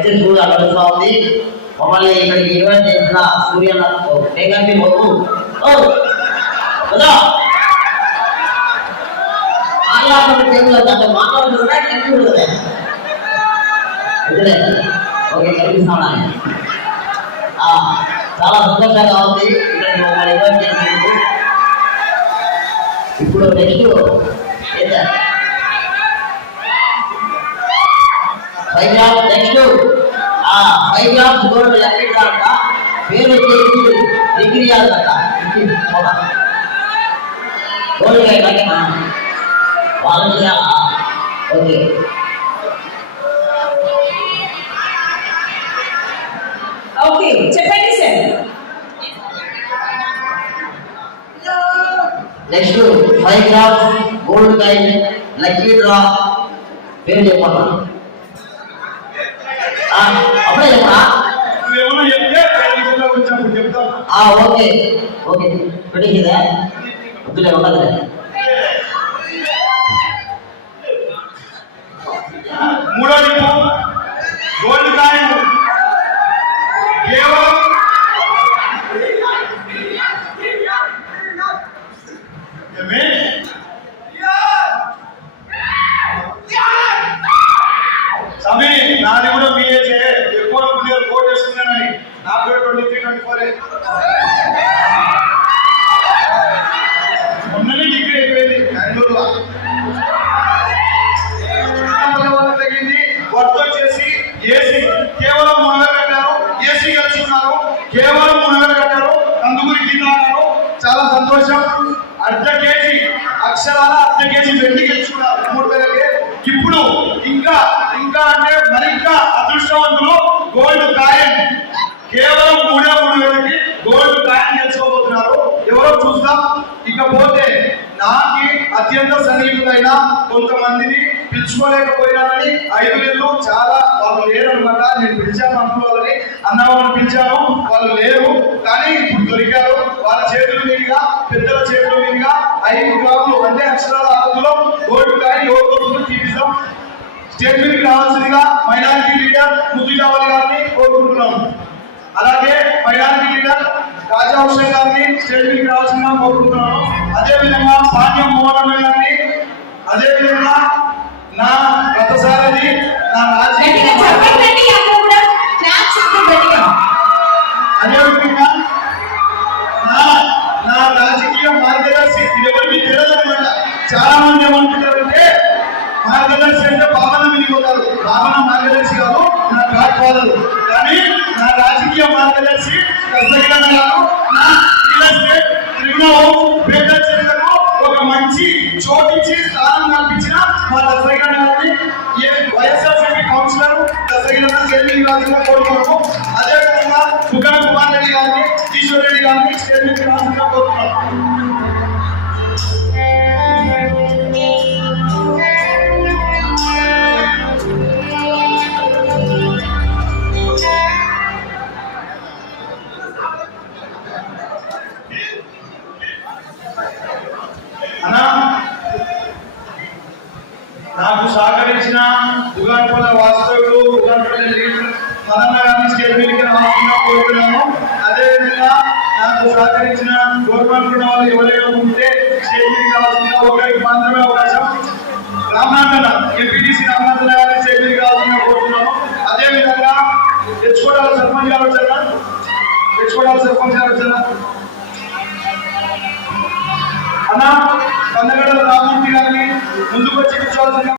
వచ్చి చూడు అడుగుతా ఉంది. మమ్మల్ని ఇక్కడికి ఇన్వైట్ చేసిన సూర్యనాథ్ మేఘంటి బాబు కదా ఆహ్లాదం అంటే ఓకే కనిపిస్తున్నా చాలా సంతోషంగా ఉంది. ఇక్కడికి మమ్మల్ని ఇన్వైట్ చేసినందుకు. ఇప్పుడు నెక్స్ట్ ఏంటంటే ఫైవ్ నెక్స్ట్. ఆ ఫైవ్ గోల్డ్ ఎక్కడ పేరు వచ్చేసి డిగ్రీ గోల్డ్ వాళ్ళకి ఓకే. ఓకే చెప్పండి sir. Next five job gold coin lucky draw. పేరు చెప్పమ్మా ఆ, అప్పుడే చెప్పరా నువ్వేమన్నా చెప్తే టెలివిజన్లో వచ్చినప్పుడు చెప్తాం ఆ ఓకే ఓకే పెట్టిందా వద్దులే ఉండదులే మొన్ననే డిగ్రీ అయిపోయింది. బెంగళూరులో. తగ్గింది. వర్త్ వచ్చేసి ఏసీ. కేవలం మూడు కట్టారు. ఏసీ కలుసుకున్నారు. కేవలం మూడు కట్టారు. అందుగురి కింద చాలా సంతోషం. అర్ధ కేజీ అక్షరాల అర్ధ కేజీ వెండి గెలుచుకున్నారు. మూడు వేలకి. ఇప్పుడు ఇంకా ఇంకా అంటే మరింకా అదృష్టవంతులు గోల్డ్ కాయన్. కేవలం మూడే మూడు వేలకి గోల్డ్ ప్లాన్ చేసుకోబోతున్నారు ఎవరో చూస్తాం ఇకపోతే నాకి అత్యంత సన్నిహితులైన కొంతమందిని పిలుచుకోలేకపోయినానని ఐదు వేలు చాలా వాళ్ళు లేరు నేను పిలిచాను అనుకోవాలని అన్న వాళ్ళని పిలిచాను. వాళ్ళు లేరు కానీ ఇప్పుడు దొరికారు. వాళ్ళ చేతుల మీదుగా పెద్దల చేతుల మీదుగా ఐదు గ్రాములు అంటే అక్షరాల ఆకులో గోల్డ్ కాయని ఎవరికోసం తీపిస్తాం స్టేట్ మీదకి రావాల్సిందిగా మైనారిటీ లీడర్ ముద్దుజావలి గారిని కోరుకుంటున్నాం. అలాగే మైనారిటీ లీడర్ రాజా హుసేన్ గారిని స్టేట్ మీదకి రావాల్సిందిగా కోరుకుంటున్నాను. అదే విధంగా పాండ్యం మోహన్ గారిని అదే విధంగా నా గతసారి నా రాజకీయ చెప్పండి అక్కడ కూడా క్లాప్స్ ఇస్తే గట్టిగా అదే విధంగా నా నా రాజకీయ మార్గదర్శి ఎవరికి తెలియదు చాలా మార్గదర్శి అంటే భావన వినిపోతారు భావన మార్గదర్శి కాదు నా గాడ్ ఫాదర్. కానీ నా రాజకీయ మార్గదర్శి దశగిరణ గారు నా రియల్ ఎస్టేట్ త్రిగుణం పేద చరిత్రకు ఒక మంచి చోటించి స్థానం కల్పించిన మా దశగిరణ గారిని ఏ వైఎస్ఆర్సీపీ కౌన్సిలర్ దశగిరణ కేంద్రీయ రాజుగా కోరుకున్నాము అదే విధంగా సుగణ కుమార్ రెడ్డి గారిని కిషోర్ రెడ్డి గారిని స్టేట్ రాజుగా కోరుకున్నాము నాకు సహకరించిన దుగాన్పల్ల వాస్తవుడు దుగాన్పల్ల మదన్న గారిని స్టేట్ మీదకి రావాలని అదేవిధంగా నాకు సహకరించిన గవర్నమెంట్ ఉన్న వాళ్ళు ఎవరైనా ఉంటే స్టేట్ కావాల్సిన రావాల్సిందిగా ఒకరికి మాత్రమే అవకాశం రామనాథన్ ఎంపీటీసీ రామనాథన్ గారిని స్టేట్ మీదకి రావాలని అదేవిధంగా తెచ్చుకోవడాల సర్పంచ్ గారు వచ్చారా? తెచ్చుకోవడాల సర్పంచ్ గారు వచ్చారా? అన్న కందగడ్డ రామూర్తి గారిని ముందుకు వచ్చి కూర్చోవాల్సిన